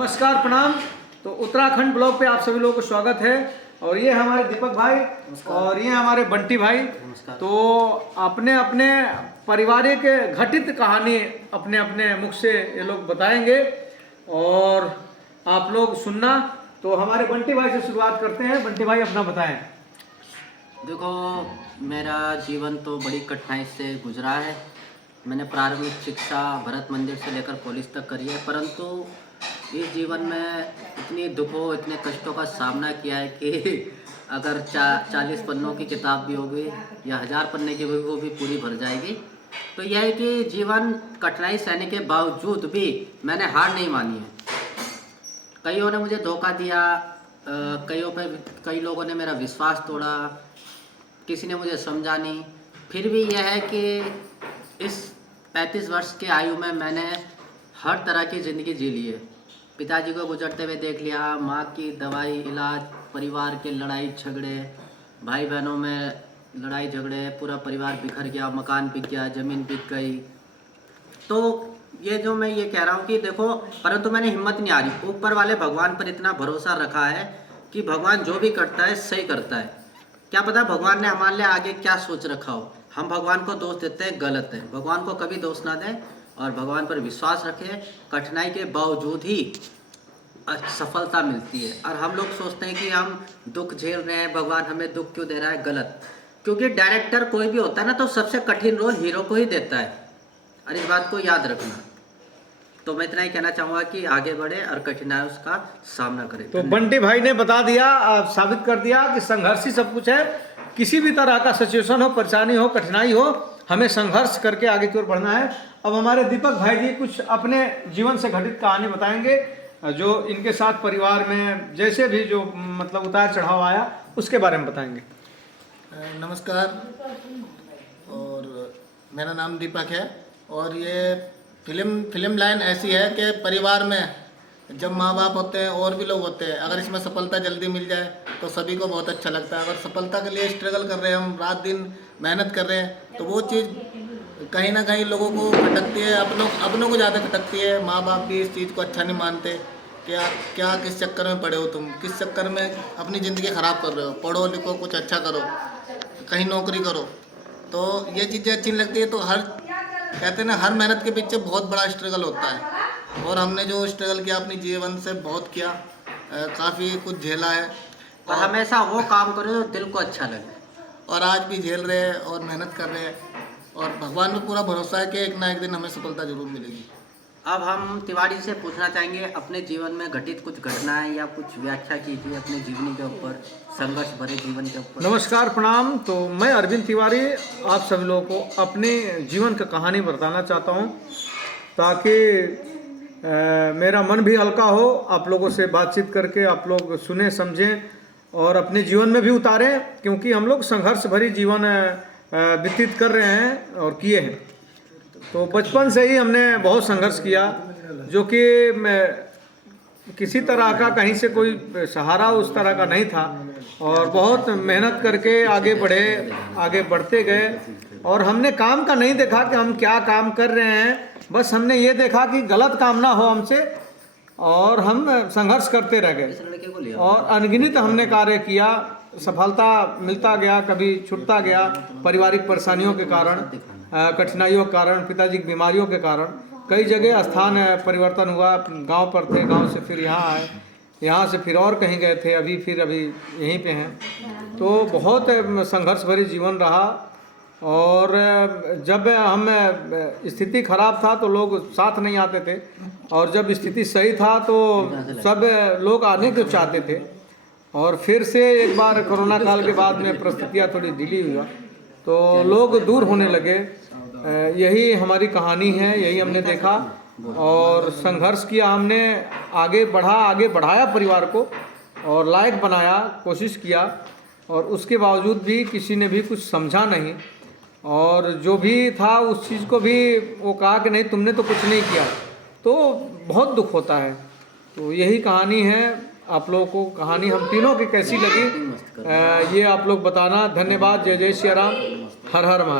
नमस्कार, प्रणाम। तो उत्तराखंड ब्लॉग पे आप सभी लोगों को स्वागत है। और ये हमारे दीपक भाई और ये हमारे बंटी भाई। तो अपने अपने पारिवारिक घटित कहानी अपने अपने मुख से ये लोग बताएंगे और आप लोग सुनना। तो हमारे बंटी भाई से शुरुआत करते हैं। बंटी भाई अपना बताएं। देखो, मेरा जीवन तो बड़ी कठिनाई से गुजरा है। मैंने प्रारंभिक शिक्षा भरत मंदिर से लेकर कॉलेज तक करी है, परंतु इस जीवन में इतनी दुखों इतने कष्टों का सामना किया है कि अगर 40 पन्नों की किताब भी होगी या 1000 पन्ने की होगी वो भी पूरी भर जाएगी। तो यह है कि जीवन कठिनाई सहने के बावजूद भी मैंने हार नहीं मानी है। कईयों ने मुझे धोखा दिया, कई लोगों ने मेरा विश्वास तोड़ा, किसी ने मुझे समझा नहीं। फिर भी यह है कि इस 35 वर्ष की आयु में मैंने हर तरह की ज़िंदगी जी ली है। पिताजी को गुजरते हुए देख लिया, माँ की दवाई इलाज, परिवार के लड़ाई झगड़े, भाई बहनों में लड़ाई झगड़े, पूरा परिवार बिखर गया, मकान बिक गया, ज़मीन बिक गई। तो ये जो मैं ये कह रहा हूँ कि देखो, परंतु मैंने हिम्मत नहीं हारी। ऊपर वाले भगवान पर इतना भरोसा रखा है कि भगवान जो भी करता है सही करता है। क्या पता भगवान ने हमारे लिए आगे क्या सोच रखा हो। हम भगवान को दोष देते हैं, गलत है। भगवान को कभी दोष ना दें और भगवान पर विश्वास रखें। कठिनाई के बावजूद ही सफलता मिलती है। और हम लोग सोचते हैं कि हम दुख झेल रहे हैं, भगवान हमें दुख क्यों दे रहा है, गलत। क्योंकि डायरेक्टर कोई भी होता है ना, तो सबसे कठिन रोल हीरो को ही देता है, और इस बात को याद रखना। तो मैं इतना ही कहना चाहूँगा कि आगे बढ़े और कठिनाइयों का सामना करें। तो बंटी भाई ने बता दिया, साबित कर दिया कि संघर्ष ही सब कुछ है। किसी भी तरह का सिचुएशन हो, परेशानी हो, कठिनाई हो, हमें संघर्ष करके आगे की ओर बढ़ना है। अब हमारे दीपक भाई जी कुछ अपने जीवन से घटित कहानी बताएंगे, जो इनके साथ परिवार में जैसे भी जो मतलब उतार चढ़ाव आया उसके बारे में बताएंगे। नमस्कार, और मेरा नाम दीपक है। और ये फिल्म लाइन ऐसी है कि परिवार में जब माँ बाप होते हैं और भी लोग होते हैं, अगर इसमें सफलता जल्दी मिल जाए तो सभी को बहुत अच्छा लगता है। अगर सफलता के लिए स्ट्रगल कर रहे हैं, हम रात दिन मेहनत कर रहे हैं, तो वो चीज़ कहीं ना कहीं लोगों को खटकती है, अपनों को ज़्यादा खटकती है। माँ बाप भी इस चीज़ को अच्छा नहीं मानते। क्या किस चक्कर में पड़े हो तुम, किस चक्कर में अपनी ज़िंदगी ख़राब कर रहे हो, पढ़ो लिखो कुछ अच्छा करो, कहीं नौकरी करो। तो ये चीज़ें अच्छी नहीं लगती है। तो कहते हैं ना, हर मेहनत के पीछे बहुत बड़ा स्ट्रगल होता है। और हमने जो स्ट्रगल किया अपने जीवन से बहुत किया, काफ़ी कुछ झेला है। और हमेशा वो काम करो जो दिल को अच्छा लगे। और आज भी झेल रहे हैं और मेहनत कर रहे हैं, और भगवान पे पूरा भरोसा है कि एक ना एक दिन हमें सफलता जरूर मिलेगी। अब हम तिवारी से पूछना चाहेंगे, अपने जीवन में घटित कुछ घटनाएं या कुछ व्याख्या कीजिए अपने जीवनी के ऊपर, संघर्ष भरे जीवन के ऊपर। नमस्कार, प्रणाम। तो मैं अरविंद तिवारी आप सभी लोगों को अपने जीवन का कहानी बताना चाहता हूं, ताकि मेरा मन भी हल्का हो। आप लोगों से बातचीत करके आप लोग सुने समझें और अपने जीवन में भी उतारें, क्योंकि हम लोग संघर्ष भरी जीवन व्यतीत कर रहे हैं और किए हैं। तो बचपन से ही हमने बहुत संघर्ष किया, जो कि किसी तरह का कहीं से कोई सहारा उस तरह का नहीं था। और बहुत मेहनत करके आगे बढ़ते गए। और हमने काम का नहीं देखा कि हम क्या काम कर रहे हैं, बस हमने ये देखा कि गलत काम ना हो हमसे, और हम संघर्ष करते रह गए। और अनगिनत हमने कार्य किया, सफलता मिलता गया, कभी छूटता गया, पारिवारिक परेशानियों के कारण, कठिनाइयों के कारण, पिताजी की बीमारियों के कारण कई जगह स्थान परिवर्तन हुआ। गांव पर थे, गांव से फिर यहाँ आए, यहाँ से फिर और कहीं गए थे, अभी यहीं पे हैं। तो बहुत संघर्ष भरी जीवन रहा। और जब हम स्थिति खराब था तो लोग साथ नहीं आते थे, और जब स्थिति सही था तो सब लोग आने को चाहते थे। और फिर से एक बार कोरोना काल के बाद में परिस्थितियाँ थोड़ी ढीली हुआ तो लोग दूर होने लगे। यही हमारी कहानी है, यही हमने देखा और संघर्ष किया हमने, आगे बढ़ाया परिवार को और लायक बनाया, कोशिश किया। और उसके बावजूद भी किसी ने भी कुछ समझा नहीं, और जो भी था उस चीज़ को भी वो कहा कि नहीं तुमने तो कुछ नहीं किया। तो बहुत दुख होता है। तो यही कहानी है। आप लोगों को कहानी हम तीनों की कैसी लगी ये आप लोग बताना। धन्यवाद। जय जय श्री राम, हर हर महादेव।